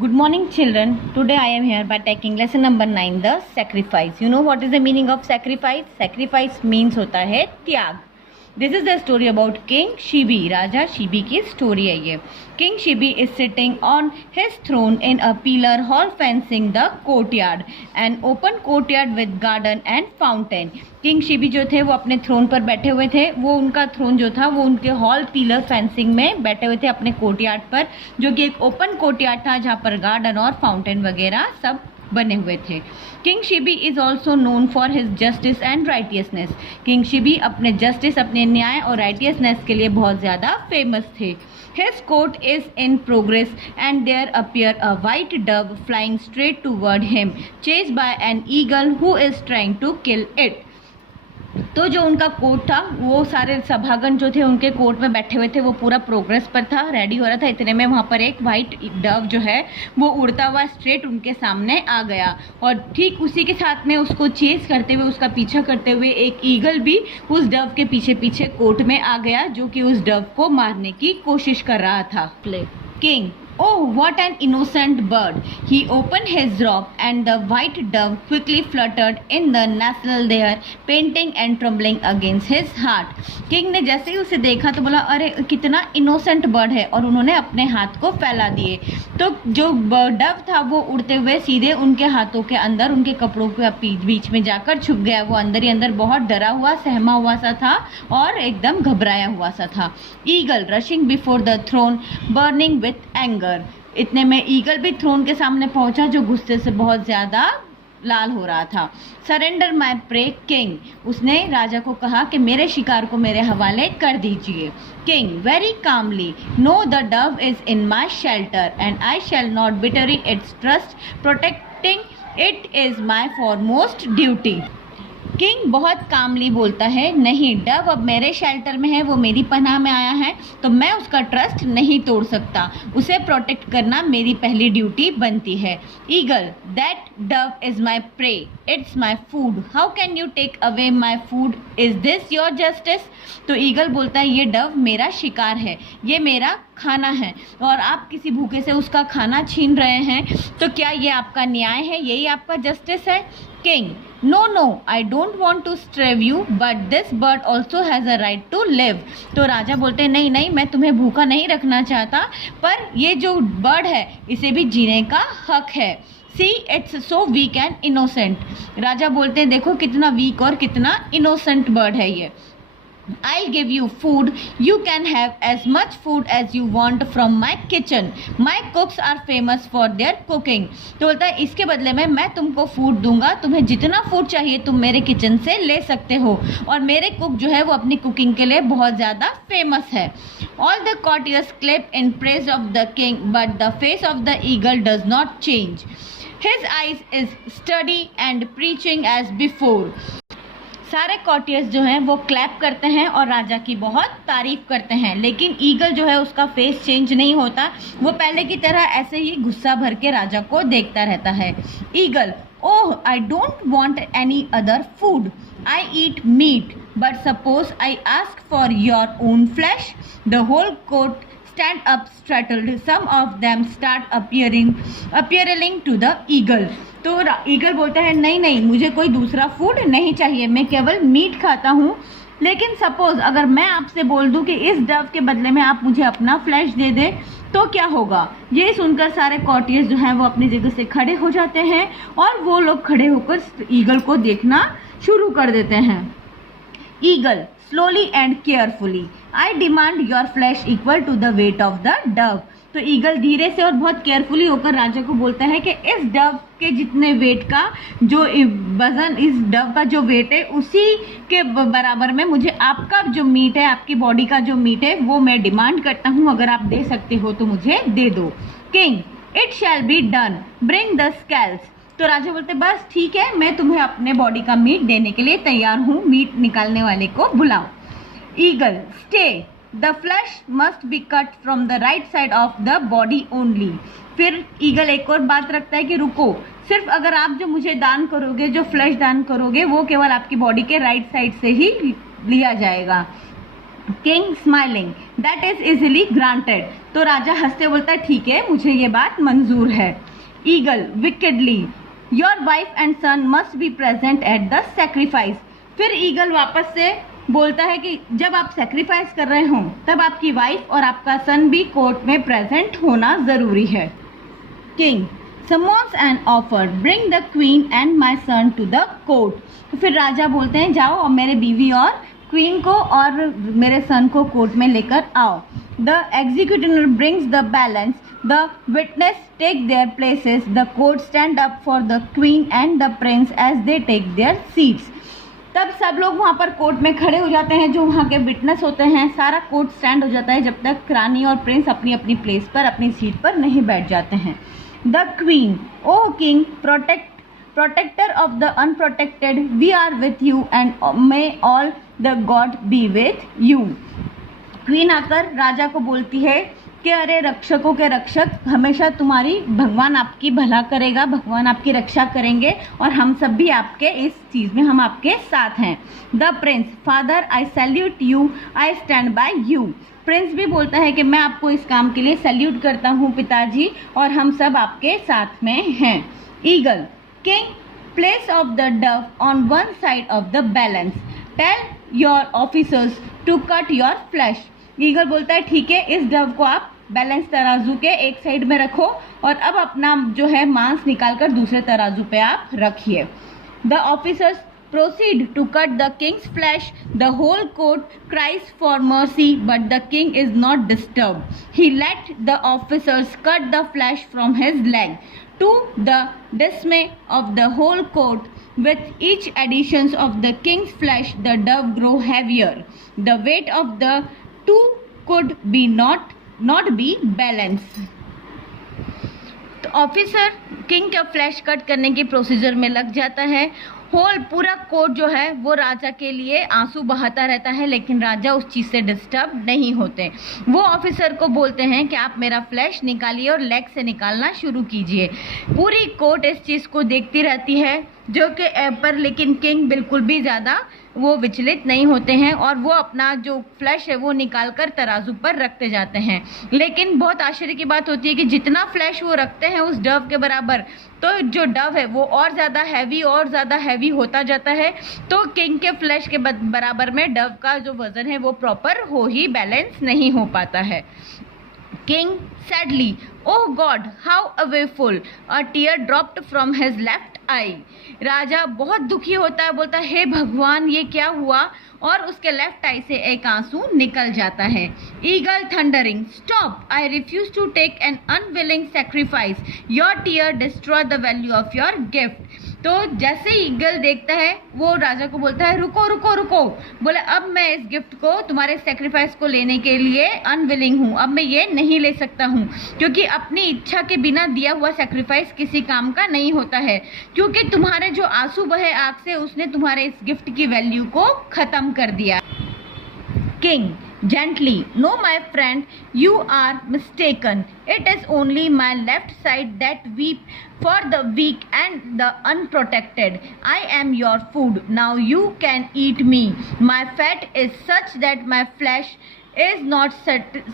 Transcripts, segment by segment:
Good morning, children. Today I am here by taking lesson number 9, the sacrifice. You know what is the meaning of sacrifice? Sacrifice means होता है त्याग. This is the story about King Shibi. राजा शिबी की story है ये. King Shibi is sitting on his throne in a pillar hall fencing the courtyard, an open courtyard with garden and fountain. King Shibi जो थे वो अपने थ्रोन पर बैठे हुए थे. वो उनका थ्रोन जो था वो उनके हॉल पिलर फेंसिंग में बैठे हुए थे अपने कोर्टयार्ड पर, जो कि एक ओपन कोर्टयार्ड था जहाँ पर गार्डन और फाउंटेन वगैरह सब बने हुए थे. King Shibi is also known for his justice and righteousness. King Shibi अपने जस्टिस, अपने न्याय और राइटियसनेस के लिए बहुत ज़्यादा फेमस थे. His court is in progress and there appear a white dove flying straight toward him, chased by an eagle who is trying to kill it. तो जो उनका कोर्ट था, वो सारे सभागण जो थे उनके कोर्ट में बैठे हुए थे, वो पूरा प्रोग्रेस पर था, रेडी हो रहा था. इतने में वहाँ पर एक वाइट डव जो है वो उड़ता हुआ स्ट्रेट उनके सामने आ गया और ठीक उसी के साथ में उसको चेस करते हुए, उसका पीछा करते हुए एक ईगल भी उस डव के पीछे पीछे कोर्ट में आ गया, जो कि उस डव को मारने की कोशिश कर रहा था. King, oh, what an innocent bird! He opened his robe and the white dove quickly fluttered in the nestle there, panting and trembling against his heart. King ने जैसे ही उसे देखा तो बोला, अरे कितना इनोसेंट बर्ड है, और उन्होंने अपने हाथ को फैला दिए. तो जो डव था वो उड़ते हुए सीधे उनके हाथों के अंदर, उनके कपड़ों के बीच में जाकर छुप गया. वो अंदर ही अंदर बहुत डरा हुआ, सहमा हुआ सा था और एकदम घबराया हुआ सा था. Eagle rushing before the throne burning with anger. इतने में ईगल भी थ्रोन के सामने पहुंचा, जो गुस्से से बहुत ज्यादा लाल हो रहा था. सरेंडर माई प्रे किंग. उसने राजा को कहा कि मेरे शिकार को मेरे हवाले कर दीजिए. King very calmly, no the dove is in my shelter and I shall not betray its trust, protecting it is my foremost duty. King बहुत कामली बोलता है, नहीं, डव अब मेरे शेल्टर में है, वो मेरी पनाह में आया है, तो मैं उसका ट्रस्ट नहीं तोड़ सकता. उसे प्रोटेक्ट करना मेरी पहली ड्यूटी बनती है. Eagle, that dove is my prey, it's my food, how can you take away my food, is this your justice. तो ईगल बोलता है, ये डव मेरा शिकार है, ये मेरा खाना है, और आप किसी भूखे से उसका खाना छीन रहे हैं, तो क्या ये आपका न्याय है, यही आपका जस्टिस है. King, no no, I don't want to starve you, but this bird also has a right to live. तो राजा बोलते हैं, नहीं नहीं, मैं तुम्हें भूखा नहीं रखना चाहता, पर ये जो बर्ड है इसे भी जीने का हक है. See it's so weak and innocent. राजा बोलते हैं, देखो कितना वीक और कितना इनोसेंट बर्ड है ये. I'll give you food. You can have as much food as you want from my kitchen. My cooks are famous for their cooking. तो बोलता है, इसके बदले में मैं तुमको फूड दूंगा, तुम्हें जितना फूड चाहिए तुम मेरे किचन से ले सकते हो, और मेरे कुक जो है वो अपनी कुकिंग के लिए बहुत ज़्यादा फेमस है. All the courtiers clap in praise of the king, but the face of the eagle does not change. His eyes is steady and preaching as before. सारे कॉर्टियर्स जो हैं वो क्लैप करते हैं और राजा की बहुत तारीफ करते हैं, लेकिन ईगल जो है उसका फेस चेंज नहीं होता, वो पहले की तरह ऐसे ही गुस्सा भर के राजा को देखता रहता है. Eagle, oh, I don't want any other food, I eat meat, but suppose I ask for your own flesh. The whole court stand up startled. Some of them start appearing to the eagle. तो eagle बोलता है, नहीं नहीं, मुझे कोई दूसरा food नहीं चाहिए, मैं केवल मीट खाता हूँ, लेकिन सपोज अगर मैं आपसे बोल दूँ कि इस डव के बदले में आप मुझे अपना फ्लैश दे दे तो क्या होगा. ये सुनकर सारे कॉर्टियर्स जो हैं वो अपनी जगह से खड़े हो जाते हैं और वो लोग खड़े होकर ईगल को देखना शुरू कर देते हैं. Eagle slowly and carefully, I demand your flesh equal to the weight of the dove. तो ईगल धीरे से और बहुत केयरफुली होकर राजा को बोलता है कि इस डव के जितने वेट का जो वजन, इस डव का जो वेट है उसी के बराबर में मुझे आपका जो मीट है, आपकी बॉडी का जो मीट है वो मैं डिमांड करता हूँ, अगर आप दे सकते हो तो मुझे दे दो. King, it shall be done, bring the scales. तो राजा बोलते, बस ठीक है, मैं तुम्हें अपने बॉडी का मीट देने के लिए तैयार हूँ, मीट निकालने वाले को बुलाओ. Eagle, stay, the flash must be cut from the right side of the body only. फिर ईगल एक और बात रखता है कि रुको, सिर्फ अगर आप जो मुझे दान करोगे, जो फ्लैश दान करोगे, वो केवल आपकी बॉडी के राइट साइड से ही लिया जाएगा. King smiling, that is easily granted. तो राजा हंसते बोलता है ठीक है, मुझे ये बात मंजूर है। Eagle wickedly, your wife and son must be present at the sacrifice. फिर ईगल वापस से बोलता है कि जब आप सेक्रीफाइस कर रहे हों तब आपकी वाइफ और आपका सन भी कोर्ट में प्रेजेंट होना जरूरी है। King summons an offer, bring the queen and my son to the court। तो फिर राजा बोलते हैं जाओ और मेरे बीवी और क्वीन को और मेरे सन को कोर्ट में लेकर आओ। The executioner brings the balance, the witness take their places, the court stand up for the queen and the prince as they take their seats। तब सब लोग वहाँ पर कोर्ट में खड़े हो जाते हैं, जो वहाँ के विटनेस होते हैं। सारा कोर्ट स्टैंड हो जाता है जब तक रानी और प्रिंस अपनी अपनी प्लेस पर, अपनी सीट पर नहीं बैठ जाते हैं। The queen, O king, protector of the unprotected, we are with you and may all the God be with you। Queen आकर राजा को बोलती है कि अरे रक्षकों के रक्षक, हमेशा तुम्हारी भगवान आपकी भला करेगा, भगवान आपकी रक्षा करेंगे और हम सब भी आपके इस चीज़ में हम आपके साथ हैं। The Prince, father I salute you, I stand by you. Prince भी बोलता है कि मैं आपको इस काम के लिए सैल्यूट करता हूँ पिताजी, और हम सब आपके साथ में हैं। Eagle, king, place of the dove on one side of the balance, tell your officers to cut your flesh. Eagle बोलता है ठीक है, इस डव को आप बैलेंस तराजू के एक साइड में रखो और अब अपना जो है मांस निकालकर दूसरे तराजू पे आप रखिए। The officers proceed to cut the king's flesh. The whole court cries for mercy, but the king is not disturbed. He let the officers cut the flesh from his leg. To the dismay of the whole court, with each addition of the king's flesh, the dove grew heavier. The weight of the two could be not be balanced. तो officer king का flash cut करने की procedure में लग जाता है। Whole पूरा court जो है वो राजा के लिए आंसू बहाता रहता है, लेकिन राजा उस चीज़ से डिस्टर्ब नहीं होते। वो ऑफिसर को बोलते हैं कि आप मेरा फ्लैश निकालिए और लेग से निकालना शुरू कीजिए। पूरी कोर्ट इस चीज़ को देखती रहती है, जो कि पर लेकिन किंग बिल्कुल भी ज़्यादा वो विचलित नहीं होते हैं और वो अपना जो फ्लैश है वो निकाल कर तराजू पर रखते जाते हैं। लेकिन बहुत आश्चर्य की बात होती है कि जितना फ्लैश वो रखते हैं उस डव के बराबर, तो जो डव है वो और ज़्यादा हैवी होता जाता है। तो किंग के फ्लैश के बराबर में डव का जो वज़न है वो प्रॉपर हो ही बैलेंस नहीं हो पाता है। King sadly, oh God, how awful! A tear dropped from his left eye. राजा बहुत दुखी होता है, बोलता है हे भगवान ये क्या हुआ, और उसके लेफ्ट आई से एक आंसू निकल जाता है। Eagle thundering, stop, I refuse to take an unwilling sacrifice, your tear destroy the value of your gift. तो जैसे ईगल देखता है वो राजा को बोलता है रुको रुको रुको, बोले अब मैं इस गिफ्ट को, तुम्हारे सेक्रीफाइस को लेने के लिए अनविलिंग हूँ, अब मैं ये नहीं ले सकता हूँ, क्योंकि अपनी इच्छा के बिना दिया हुआ सेक्रीफाइस किसी काम का नहीं होता है, क्योंकि तुम्हारे जो आंसू बहे आँख से उसने तुम्हारे इस गिफ्ट की वैल्यू को खत्म कर दिया। King gently, no my friend, you are mistaken, it is only my left side that weep for the weak and the unprotected. I am your food, now you can eat me. My fat is such that my flesh is not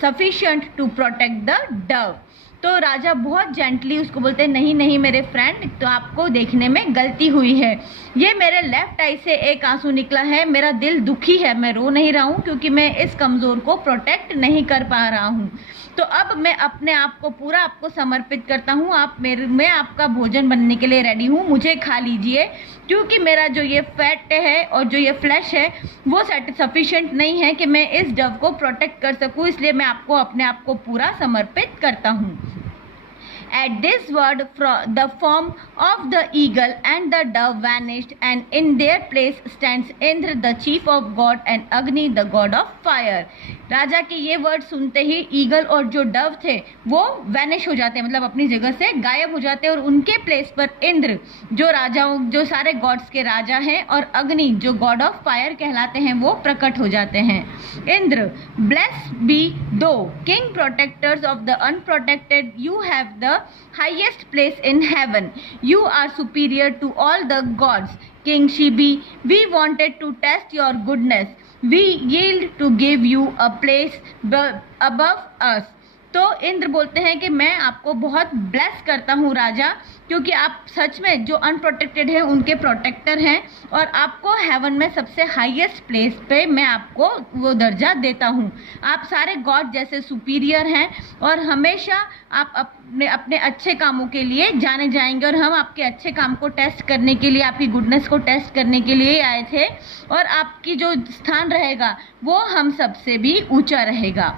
sufficient to protect the dove. तो राजा बहुत gently उसको बोलते हैं नहीं नहीं मेरे friend, तो आपको देखने में गलती हुई है, ये मेरे लेफ्ट आई से एक आंसू निकला है, मेरा दिल दुखी है, मैं रो नहीं रहा हूँ क्योंकि मैं इस कमज़ोर को प्रोटेक्ट नहीं कर पा रहा हूँ। तो अब मैं अपने आप को पूरा आपको समर्पित करता हूँ, मैं आपका भोजन बनने के लिए रेडी हूँ, मुझे खा लीजिए, क्योंकि मेरा जो ये फैट है और जो ये फ्लैश है वो सफिशिएंट नहीं है कि मैं इस डव को प्रोटेक्ट कर सकूँ, इसलिए मैं आपको अपने आप को पूरा समर्पित करता हूँ। At this word, the form of the eagle and the dove vanished, and in their place stands Indra, the chief of God, and Agni, the god of fire. राजा के ये वर्ड सुनते ही ईगल और जो डव थे वो vanish हो जाते हैं, मतलब अपनी जगह से गायब हो जाते हैं, और उनके प्लेस पर इंद्र जो सारे गॉड्स के राजा हैं, और अग्नि जो गॉड ऑफ फायर कहलाते हैं वो प्रकट हो जाते हैं। इंद्र, ब्लेस बी दो king protectors of the unprotected, you have the highest place in heaven, you are superior to all the gods. King Shibi, we wanted to test your goodness, we yield to give you a place above us. तो इंद्र बोलते हैं कि मैं आपको बहुत bless करता हूँ राजा, क्योंकि आप सच में जो अनप्रोटेक्टेड है उनके प्रोटेक्टर हैं, और आपको हेवन में सबसे हाईएस्ट प्लेस पे मैं आपको वो दर्जा देता हूँ। आप सारे गॉड जैसे सुपीरियर हैं, और हमेशा आप अपने अपने अच्छे कामों के लिए जाने जाएंगे, और हम आपके अच्छे काम को टेस्ट करने के लिए, आपकी गुडनेस को टेस्ट करने के लिए आए थे, और आपकी जो स्थान रहेगा वो हम सबसे भी ऊंचा रहेगा।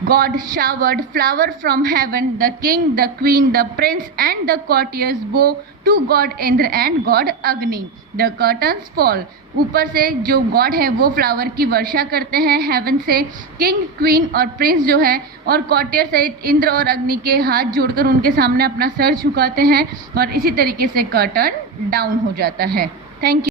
God showered flower from heaven. The king, the queen, the prince and the courtiers bow to God Indra and God Agni. The curtains fall. ऊपर से जो गॉड है वो फ्लावर की वर्षा करते हैं हेवन से। किंग, क्वीन और प्रिंस जो है और कॉर्टियर सहित इंद्र और अग्नि के हाथ जोड़कर उनके सामने अपना सर झुकाते हैं, और इसी तरीके से कर्टन डाउन हो जाता है। Thank you.